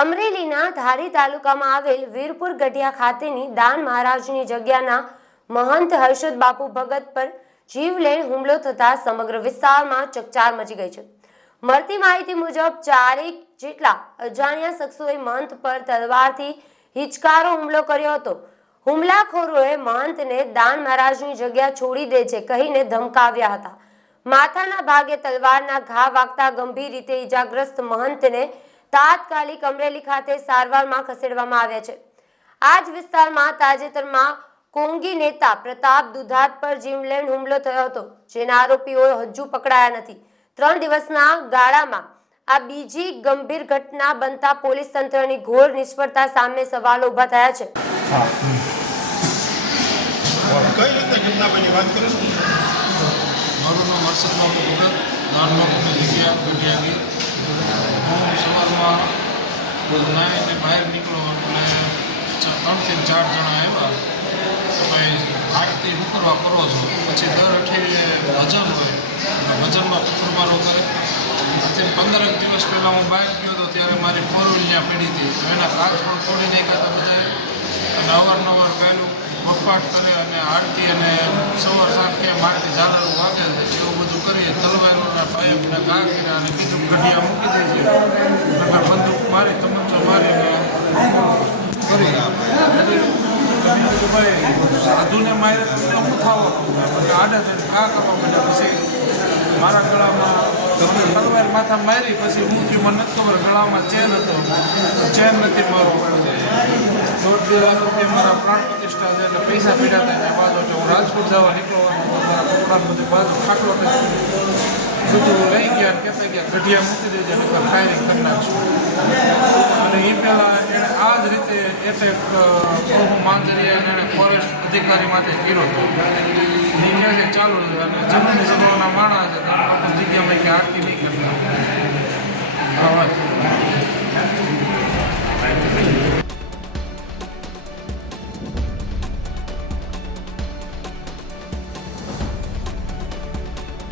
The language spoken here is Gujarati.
અમરેલીના ધારી તાલુકામાં આવેલ વીરપુર ગઢિયા ખાતેની દાન મહારાજની જગ્યાના મહંત હર્ષદ બાપુ ભગત પર જીવલેણ હુમલો થતા સમગ્ર વિસ્તારમાં ચકચાર મચી ગઈ છે। મળતી માહિતી મુજબ 4 જેટલા અજાણ્યા શખ્સોએ મહંત પર તલવારથી હિચકારો હુમલો કર્યો હતો। હુમલાખોરોએ મહંતને દાન મહારાજની જગ્યા છોડી દે છે કહીને ધમકાવ્યા હતા। માથાના ભાગે તલવારના ઘા વાગતા ગંભીર રીતે ઈજાગ્રસ્ત મહંતને તાત્કાલિક અમરેલી ખાતે સારવારમાં ખસેડવામાં આવ્યા છે। આ જ વિસ્તારમાં તાજેતરમાં કોંગી નેતા પ્રતાપ દુધાત પર જીવલેણ હુમલો થયો હતો, જેના આરોપીઓ હજુ પકડાયા નથી। 3 દિવસના ગાળામાં આ બીજી ગંભીર ઘટના બનતા પોલીસ તંત્રની ઘોર નિષ્ફળતા સામે સવાલો ઉભા થયા છે। કઈ રીતે ઘટના બની વાત કરો છો? મારું નામ હર્ષદ બાપુ ભગત, દાનબાપુની જગ્યા ગઢિયાની। હું સવારમાં નાહીને બહાર નીકળ્યો એટલે 3 થી 4 જણા આવ્યા કે ભાઈ આરતી શું કરવા કરો છો? પછી દર અઠવાડિયે ભજન હોય અને ભજનમાં પથ્થરમારો કરે। આથી 15 દિવસ પહેલાં હું બહાર ગયો હતો ત્યારે મારી 4 વ્હીલ ત્યાં પડી હતી, એના કાચ પણ તોડી નાખ્યા હતા બધાએ અને અવારનવાર પહેલું બફાટ કરે અને આરતી અને સવાર સાંજે આરતી ઝાલર વાગે છે એવું બધું કરીએ। તલવારોના પાઇપના ઘા કર્યા અને કીધું ગઢિયા મૂકી દેજે, નગર બંદૂક મારી તમંચો મારીને કરી ભાઈ સાધુને મારે તમને હું થવાનું આડે ઘા કરવા માંડ્યા। પછી મારા ગળામાં તલવાર માથા મારી, પછી હું થયું મને નથી ખબર, ગળામાં ચેન હતો, ચેન નથી મારો। 1.5 લાખ રૂપિયા મારા પ્રાણ પ્રતિષ્ઠા છે એટલે પૈસા પીડા થાય એ બાજુ હું રાજકોટ જવા નીકળવાનું મારા કપડાં બધું બાજુ ખાટલો બધું લઈ ગયા કહેતા ગયા ગઢિયા મૂકી દેજે નકર ફાયરિંગ કરી નાખશું। અને એ પહેલાં એણે આ જ રીતે એટેક પ્રભુ માંજરિયા એણે ફોરેસ્ટ અધિકારી માટે કર્યો હતો। એ કહે છે ચાલુ અને જમીન સભાના માણસ છે જગ્યામાં કે આરતી નહીં કરતા આ વાત